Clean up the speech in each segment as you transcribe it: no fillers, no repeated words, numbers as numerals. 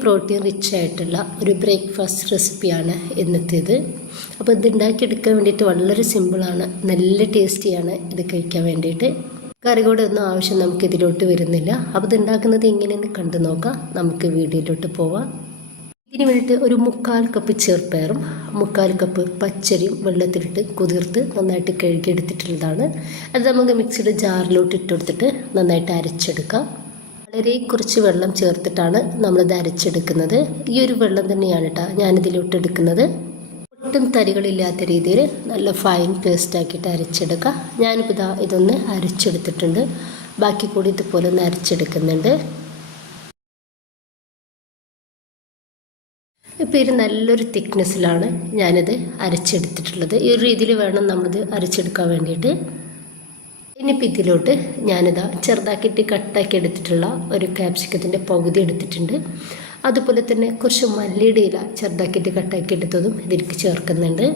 Protein rich ആയിട്ടുള്ള ഒരു breakfast റെസിപ്പിയാണ് ഇന്നത്തേത്. അപ്പോൾ ഇത് ഉണ്ടാക്കിയെടുക്കാൻ വേണ്ടിയിട്ട് വളരെ സിമ്പിളാണ്, നല്ല ടേസ്റ്റിയാണ് ഇത് കഴിക്കാൻ വേണ്ടിയിട്ട്. കറികളുടെ ഒന്നും ആവശ്യം നമുക്ക് ഇതിലോട്ട് വരുന്നില്ല. അപ്പോൾ ഇത് ഉണ്ടാക്കുന്നത് എങ്ങനെയെന്ന് കണ്ടു നോക്കാം. നമുക്ക് വീഡിയോയിലോട്ട് പോവാം. ഇതിന് വേണ്ടിയിട്ട് ഒരു 1/4 കപ്പ് ചെറുപയറും 1/4 കപ്പ് പച്ചരിയും വെള്ളത്തിലിട്ട് കുതിർത്ത് നന്നായിട്ട് കഴുകിയെടുത്തിട്ടുള്ളതാണ്. അത് നമുക്ക് മിക്സിയുടെ ജാറിലോട്ട് ഇട്ടുകൊടുത്തിട്ട് നന്നായിട്ട് അരച്ചെടുക്കാം. വളരെ കുറച്ച് വെള്ളം ചേർത്തിട്ടാണ് നമ്മളിത് അരച്ചെടുക്കുന്നത്. ഈ ഒരു വെള്ളം തന്നെയാണ് കേട്ടോ ഞാനിതിലോട്ട് എടുക്കുന്നത്. ഒട്ടും തരികളില്ലാത്ത രീതിയിൽ നല്ല ഫൈൻ പേസ്റ്റ് ആക്കിയിട്ട് അരച്ചെടുക്കുക. ഞാനിപ്പോൾ ഇതൊന്ന് അരച്ചെടുത്തിട്ടുണ്ട്. ബാക്കി കൂടി ഇതുപോലെ ഒന്ന് അരച്ചെടുക്കുന്നുണ്ട്. ഇപ്പോൾ ഇത് നല്ലൊരു തിക്നെസ്സിലാണ് ഞാനിത് അരച്ചെടുത്തിട്ടുള്ളത്. ഈ ഒരു രീതിയിൽ വേണം നമ്മളിത് അരച്ചെടുക്കാൻ വേണ്ടിയിട്ട്. ഇനിയിപ്പോൾ ഇതിലോട്ട് ഞാനിതാ ചെറുതാക്കിയിട്ട് കട്ടാക്കി എടുത്തിട്ടുള്ള ഒരു ക്യാപ്സിക്കത്തിൻ്റെ പകുതി എടുത്തിട്ടുണ്ട്. അതുപോലെ തന്നെ കുറച്ച് മല്ലിയുടെ ഇല ചെറുതാക്കിയിട്ട് കട്ടാക്കി എടുത്തതും ഇതിലേക്ക് ചേർക്കുന്നുണ്ട്.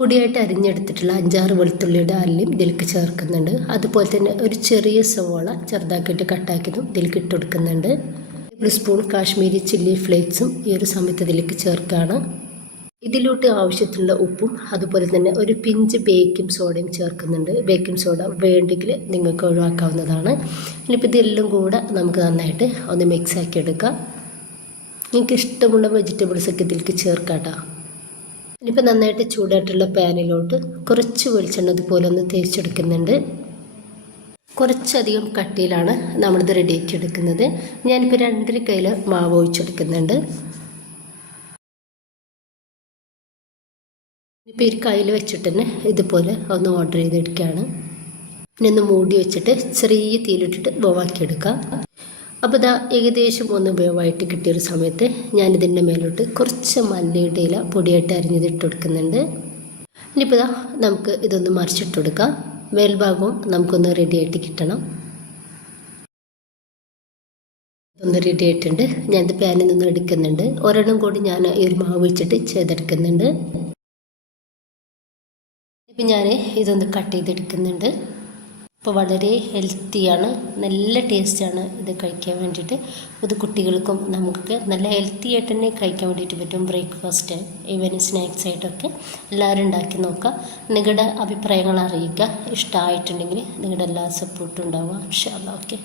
പൊടിയായിട്ട് അരിഞ്ഞെടുത്തിട്ടുള്ള 5-6 വെളുത്തുള്ളിയുടെ അല്ലിയും ഇതിലേക്ക് ചേർക്കുന്നുണ്ട്. അതുപോലെ തന്നെ ഒരു ചെറിയ സവോള ചെറുതാക്കിയിട്ട് കട്ടാക്കിയതും ഇതിലേക്ക് ഇട്ട് കൊടുക്കുന്നുണ്ട്. 1 സ്പൂൺ കാശ്മീരി ചില്ലി ഫ്ലേക്സും ഈ ഒരു സമയത്ത് ഇതിലേക്ക് ചേർക്കുകയാണ്. ഇതിലോട്ട് ആവശ്യത്തിലുള്ള ഉപ്പും അതുപോലെ തന്നെ ഒരു പിഞ്ച് ബേക്കിംഗ് സോഡയും ചേർക്കുന്നുണ്ട്. ബേക്കിംഗ് സോഡ വേണ്ടെങ്കിൽ നിങ്ങൾക്ക് ഒഴിവാക്കാവുന്നതാണ്. ഇനിയിപ്പോൾ ഇതെല്ലാം കൂടെ നമുക്ക് നന്നായിട്ട് ഒന്ന് മിക്സ് ആക്കി എടുക്കാം. നിങ്ങൾക്ക് ഇഷ്ടമുള്ള വെജിറ്റബിൾസൊക്കെ ഇതിലേക്ക് ചേർക്കാം കേട്ടോ. ഇനിയിപ്പോൾ നന്നായിട്ട് ചൂടായിട്ടുള്ള പാനിലോട്ട് കുറച്ച് വെളിച്ചെണ്ണ ഇതുപോലെ ഒന്ന് തേച്ചെടുക്കുന്നുണ്ട്. കുറച്ചധികം കട്ടിയിലാണ് നമ്മളിത് റെഡിയാക്കി എടുക്കുന്നത്. ഞാനിപ്പോൾ 2 കയ്യിൽ മാവ് ഒഴിച്ചെടുക്കുന്നുണ്ട്. ഇപ്പോൾ ഈ കയ്യിൽ വെച്ചിട്ട് തന്നെ ഇതുപോലെ ഒന്ന് ഓർഡർ ചെയ്തെടുക്കുകയാണ്. ഇനി ഒന്ന് മൂടി വെച്ചിട്ട് ചെറിയ തീയിലിട്ടിട്ട് വേവാക്കിയെടുക്കാം. അപ്പോൾ ഏകദേശം ഒന്ന് വേവായിട്ട് കിട്ടിയൊരു സമയത്ത് ഞാനിതിൻ്റെ മേലോട്ട് കുറച്ച് മല്ലിയുടെ ഇല പൊടിയായിട്ട് അരിഞ്ഞത് ഇട്ട് കൊടുക്കുന്നുണ്ട്. ഇനിയിപ്പോൾ നമുക്ക് ഇതൊന്ന് മറിച്ചിട്ട് കൊടുക്കാം. മേൽഭാഗവും നമുക്കൊന്ന് റെഡിയായിട്ട് കിട്ടണം. ഒന്ന് റെഡി ആയിട്ടുണ്ട്. ഞാനിത് പാനിൽ നിന്ന് എടുക്കുന്നുണ്ട്. ഒരെണ്ണം കൂടി ഞാൻ ഈ ഒരു മാവ് വെച്ചിട്ട് ചെയ്തെടുക്കുന്നുണ്ട്. ഇപ്പം ഞാൻ ഇതൊന്ന് കട്ട് ചെയ്തെടുക്കുന്നുണ്ട്. അപ്പോൾ വളരെ ഹെൽത്തിയാണ്, നല്ല ടേസ്റ്റാണ് ഇത് കഴിക്കാൻ വേണ്ടിയിട്ട്. ഇത് കുട്ടികൾക്കും നമുക്ക് നല്ല ഹെൽത്തി ആയിട്ട് തന്നെ കഴിക്കാൻ വേണ്ടിയിട്ട് പറ്റും. ബ്രേക്ക്ഫാസ്റ്റ് ഈവനിങ് സ്നാക്സ് ആയിട്ടൊക്കെ എല്ലാവരും ഉണ്ടാക്കി നോക്കുക. നിങ്ങളുടെ അഭിപ്രായങ്ങൾ അറിയിക്കുക. ഇഷ്ടമായിട്ടുണ്ടെങ്കിൽ നിങ്ങളുടെ എല്ലാ സപ്പോർട്ടും ഉണ്ടാവുക. ഇൻഷാ അല്ലാഹ്. ഓക്കെ.